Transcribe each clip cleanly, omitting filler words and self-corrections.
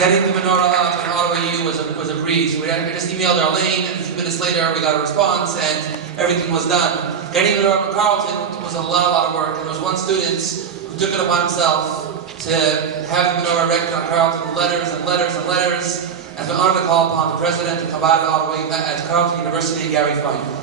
Getting the menorah up in Ottawa U was a breeze. We just emailed Arlene, and a few minutes later we got a response, and everything was done. Getting the menorah up in Carleton was a lot of work, and there was one student who took it upon himself to have the menorah erected on Carleton with letters and letters and letters, and it's an honour to call upon the President of Chabad Ottawa at Carleton University, Gary Fine.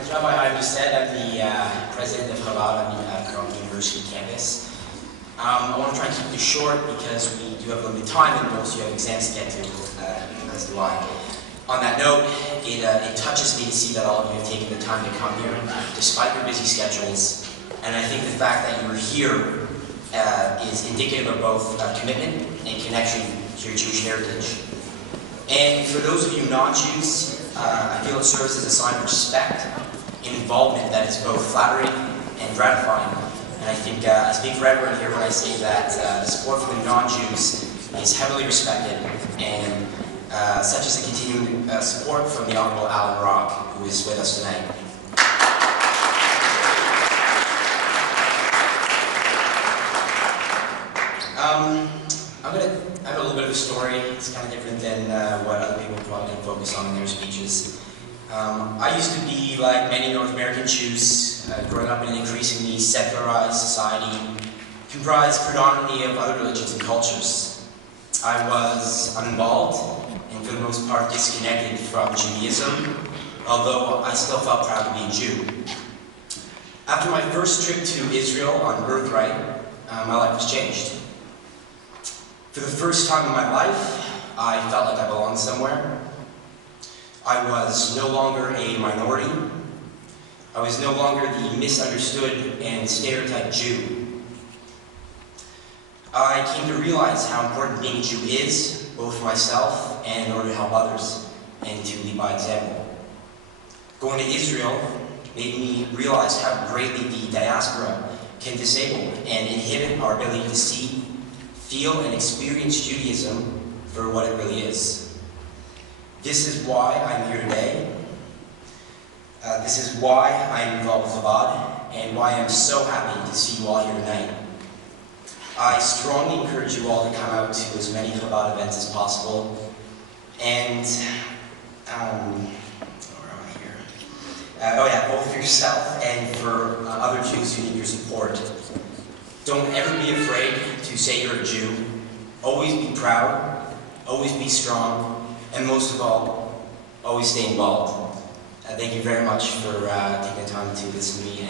As Rabbi Ivan just said, I'm the president of Chabad on the Carleton University campus. I want to try and keep this short because we do have limited time and most of you have exams to get to, as do I. On that note, it touches me to see that all of you have taken the time to come here despite your busy schedules. And I think the fact that you're here is indicative of both commitment and connection to your Jewish heritage. And for those of you non-Jews, I feel it serves as a sign of respect and involvement that is both flattering and gratifying. And I think I speak for everyone here when I say that the support from the non-Jews is heavily respected, and such as the continuing support from the Honorable Alan Rock, who is with us tonight. I have a little bit of a story. It's kind of different than what other people are probably going to focus on in their speeches. I used to be like many North American Jews, growing up in an increasingly secularized society, comprised predominantly of other religions and cultures. I was uninvolved and for the most part disconnected from Judaism, although I still felt proud to be a Jew. After my first trip to Israel on birthright, my life was changed. For the first time in my life, I felt like I belonged somewhere. I was no longer a minority. I was no longer the misunderstood and stereotyped Jew. I came to realize how important being a Jew is, both for myself and in order to help others, and to lead by example. Going to Israel made me realize how greatly the diaspora can disable and inhibit our ability to see, feel, and experience Judaism for what it really is. This is why I'm here today. This is why I'm involved with Chabad, and why I'm so happy to see you all here tonight. I strongly encourage you all to come out to as many Chabad events as possible, and both for yourself and for other Jews who need your support. Don't ever be afraid to say you're a Jew. Always be proud, always be strong, and most of all, always stay involved. Thank you very much for taking the time to listen to me.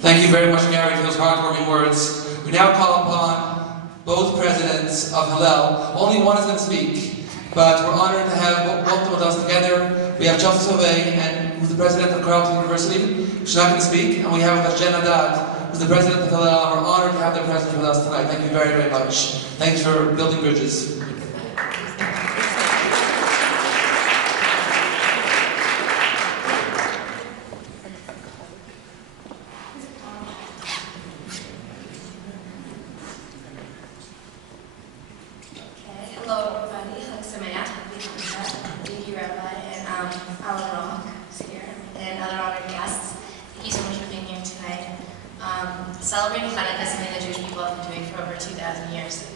Thank you very much, Gary, for those heartwarming words. We now call upon both presidents of Hillel. Only one is going to speak, but we're honored to have both of them with us together. We have Chelsea Sauvé, who's the president of Carleton University. She's not going to speak. And we have with us Jen Haddad, who's the president of Hillel. And we're honored to have them present with us tonight. Thank you very, very much. Thanks for building bridges. Celebrating Chanukah is something that Jewish people have been doing for over 2,000 years.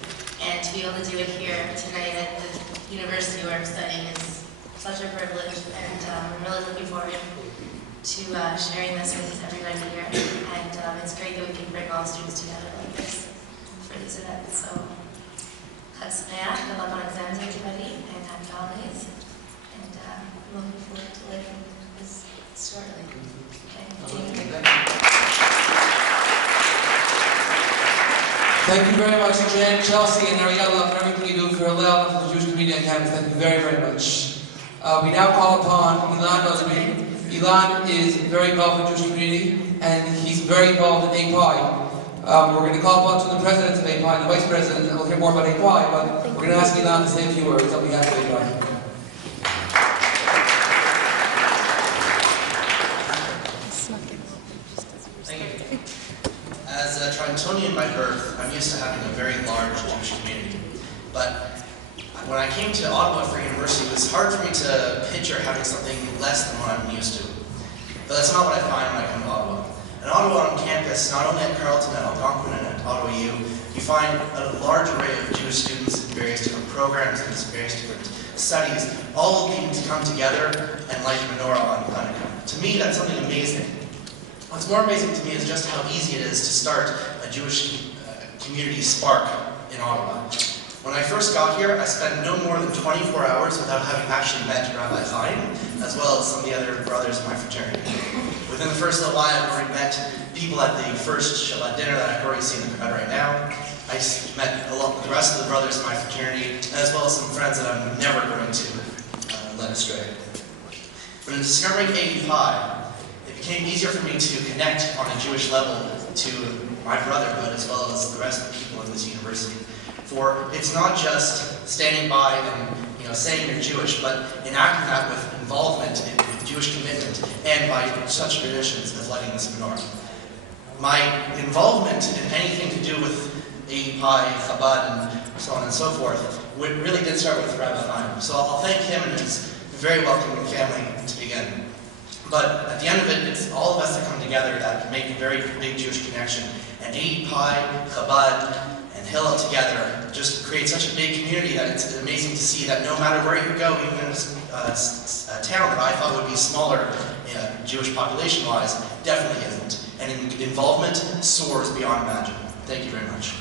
And to be able to do it here tonight at the university where I'm studying is such a privilege. And I'm really looking forward to sharing this with everybody here. And it's great that we can bring all students together like this for these events. So, Chag Sameach, good luck on exams, everybody, and happy holidays. And I'm looking forward to living this shortly. Okay, thank you. Thank you very much, Jen, Chelsea, and Ariella for everything you do for Hillel and for the Jewish community on campus. Thank you very, very much. We now call upon Ilan Nosby. Ilan is very involved in the Jewish community, and he's very involved in API. We're going to call upon two of the presidents of API and the vice president, and we'll hear more about API, but we're going to ask Ilan to say a few words on behalf of API. Estonian by birth, I'm used to having a very large Jewish community. But when I came to Ottawa for university, it was hard for me to picture having something less than what I'm used to. But that's not what I find when I come to Ottawa. In Ottawa on campus, not only at Carleton, at Algonquin, and at Ottawa U, you find a large array of Jewish students in various different programs and various different studies, all needing to come together and light menorah on Hanukkah. To me, that's something amazing. What's more amazing to me is just how easy it is to start a Jewish community spark in Ottawa. When I first got here, I spent no more than 24 hours without having actually met Rabbi Chaim, as well as some of the other brothers in my fraternity. Within the first little while, I've already met people at the first Shabbat dinner that I've already seen in the crowd right now. I met a lot of the rest of the brothers in my fraternity, as well as some friends that I'm never going to let astray. But in discovering AE Pi, it became easier for me to connect on a Jewish level to my brotherhood, as well as the rest of the people in this university. For it's not just standing by and saying you're Jewish, but enacting that with involvement in Jewish commitment and by such traditions as lighting this menorah. My involvement in anything to do with AE Pi, Chabad, and so on and so forth, really did start with Rabbi Chaim. So I'll thank him and his very welcoming family to begin. But at the end of it, it's all of us that come together that make a very big Jewish connection. And AE Pi, Chabad, and Hillel together just create such a big community that it's amazing to see that no matter where you go, even in a town that I thought would be smaller Jewish population-wise, definitely isn't. And involvement soars beyond imagining. Thank you very much.